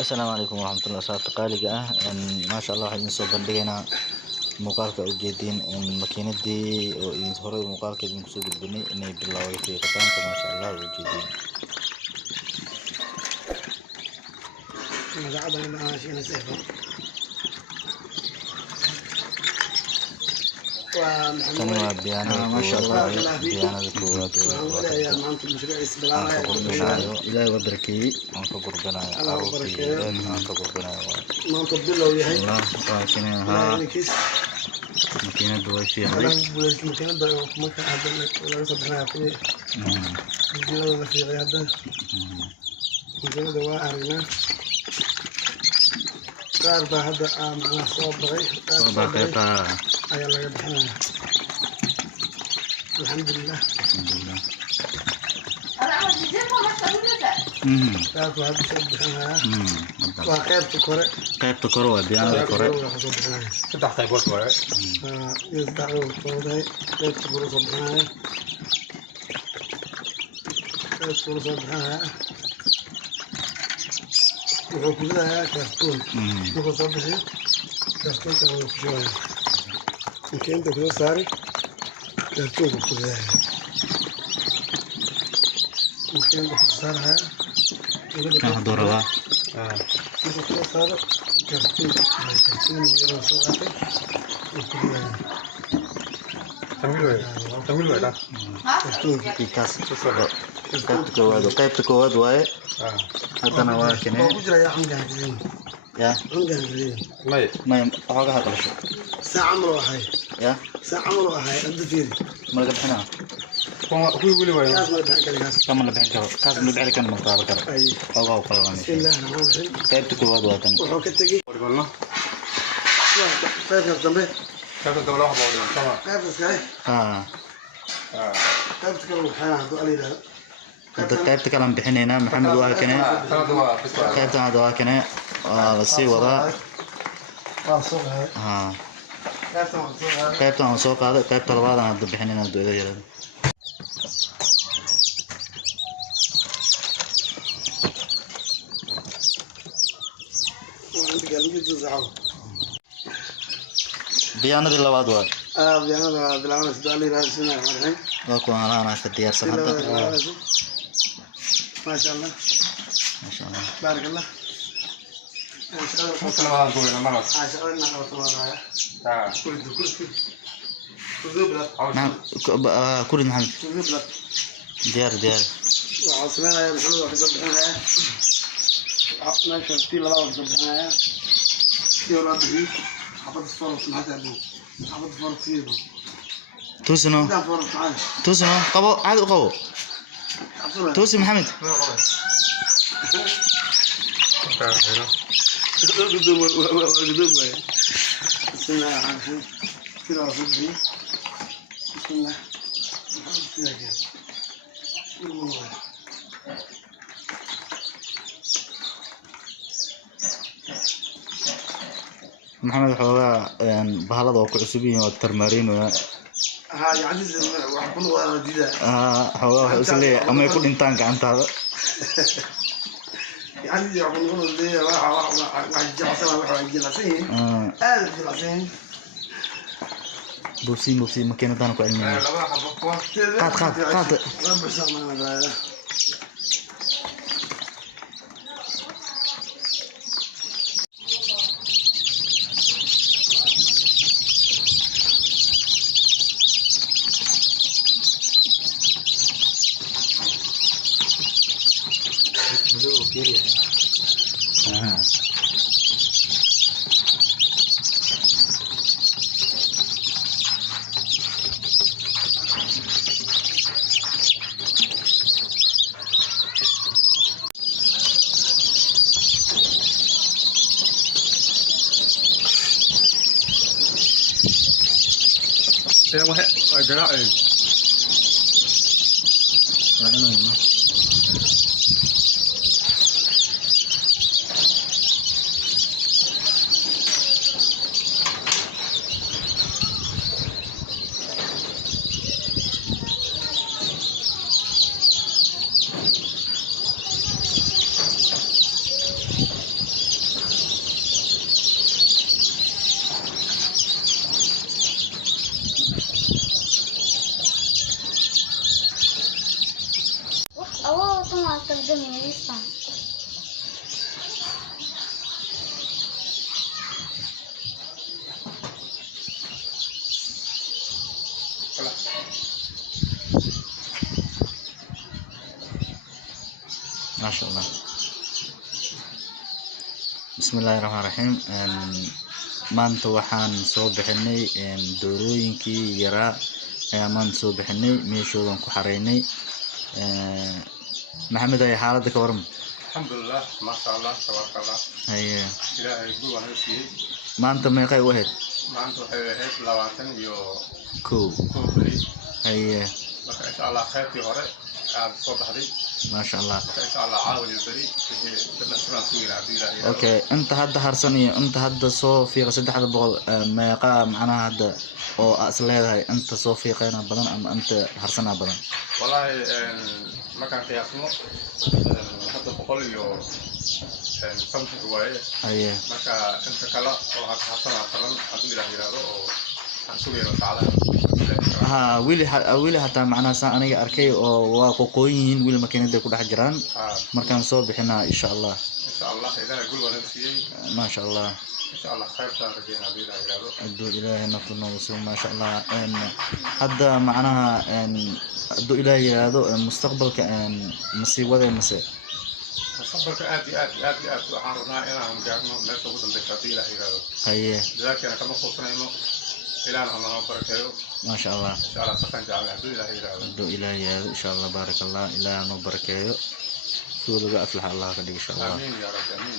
السلام عليكم ورحمة الله صارت قالقة إن ما شاء الله waxaan idin soo bandhigaynaa muuqaalka ujeediin in makiinadii oo idin hore muuqaalka idin kusoo gudbinay inay bilowday fiiqitaanka ma sha Allah ujeediin tani waa biyaanada ma sha Allah biyaanada koowaad ilaahay waa barakeeyey aan ka gurbanayo aan ka gurbanayo maanta bilow yahay laakiin makiinadu way fiiqday makiinada marka hadda laga soo bixinayo fiiqada la fiiqay hadda makiinada waa aragnaa qaar baa hadda macnaha soo baxay ayaa laga bixinaya alxamdulilah qaarku hadda soo bixinaya waa qaybta kore waa biyaanada kore saddex qaybood waaye iyo saddex qaybood qaybta kore soo bixinaya wuxuu ku leeyahay kartoon markuu soo bixiyo kartoonka wuu ku shubaya makiinta kusoo saari kartoonka ku leeyahay makiinta kusoo saaraya hadduu rabaa markuu kusoo saaro kartoon yaroo soo qaatay wuu ku leeyahay tamil way kartoonka qaybta koowaad waaye haddana waa kene ku jira yaa xangaan gelin ya xangaan gelin may waxooga hadlasho saaca malo ahay ya saaca malo ahay hadda fiiri malaga bixinaa kuwii weli waaye kaas ma bixin kari kaas kama la bixin karo kaas ma bixin karo ma qaado karo ay xoogaa u qalanaysa bismillaahi rahmaani rahiim qaybta koowaad waa tan wuxuu ka tegey qorgalno qaybta dambe qaybta dambe wax baa dhiman sama qaybta kale qaybta kale waxaa hadduu ala yidhahdo hadda qaybta kale aan bixinaynaa maxamed waa kene sanadu waa biswa qaybtan hadda waa kene waa la sii wadaa waa soo qaaday haa qaybtan waa soo qaaday qaybtan waan soo qaaday qaybta labaad aan hadda bixinaynaa hadduu iga yaraado waa inta galmadiisa saxo biyaanadii labaad waa biyaanada waa bilaabana sidoo ala yidhahdo bismillaahi rahmaani rahiim waa kuwan halaana ka diyaarsan hadda maasha allah maasha Allah baarak allah kala wada goyna maras shaqada inaa qabato waadaya kurdu kurid maxamed diyaar waxaa sameynaya maxamed waa kasoo bixinaya meesha tii labaad waa kasoo bixinaya tii hore waa bixiyey xabadda foork maxaa tahay xabadda foork siido توسنو intaan foork maxaa توسنو قبو عاد قبو cabsana توسي محمد gudoob waaye bismillah waxaan fi sida waa soo bixiyey bismillah محمد حوغا بهلada oo ku cusub yihiin oo tarmaariinaya ها يعني وحكون وانا جديدة حوغا waxa is leeyahay ama ay ku dhintaan gacantaada يعني يقولون لي واحد جلسين واحد جلسين ألف جلسين بوبسي makiinadan ku cilmiyaa laba xabo kuwa qaad رب سامنا هذا waa garaac بسم الله الرحمن الرحيم maanta waxaan soo bixinay doorooyinkii yaraa ayaa maanta soo bixinay meeshoodan ku xareynay maxamed ay xaaladda ka waran الحمد لله ما شاء الله تبارك الله haye إلهي يقول أنا سيء maanta meeqay u ahayd ما أنتم هيك لواتن يو kow كوبري haye بس إن شاء الله خير في هراء صبح دي maasha allah إن شاء الله عاون البري بدنا سمع سوينا عبد الله okay inta hadda harsan iyo inta hadda soo fiiqa 300 meeqa macnaha hadda oo as leedahay inta soo fiiqayna badan ama inta harsana badan والله ما كان قياسنا حتى بقول يو سمح هواية haye ما كان أنت كلا أو حسنا كلا عبد الله يرادو أو سوينا تعالى ها wili hataa macnaha saan aniga arkay oo waa qoqooyin yihiin wili makiinada ku dhex jiraan markaan soo bixinaa insha Allah إن شاء الله إذا يقول ولا سيء ما شاء الله إن شاء الله خير صار رجينا عبد الله يرادو ادو ilaahay nafta noo soo ما شاء الله hadda macnaha ادو ilaahay yiraahdo mustaqbalka masiibada mase صبرك آدي وحارنا إنا هم جارنا لا تقول أنت عبد الله يرادو haye لذلك أنا كم خصنا إنه إلى أن الله بركاته ما شاء الله إن شاء الله سكن جعل عبد الله يرادو ادو ilaahay yiraahdo insha Allah barakallah ilaahay noo barakeeyo soo laga aflax Allah ka dhig insha Allah آمين يا رب آمين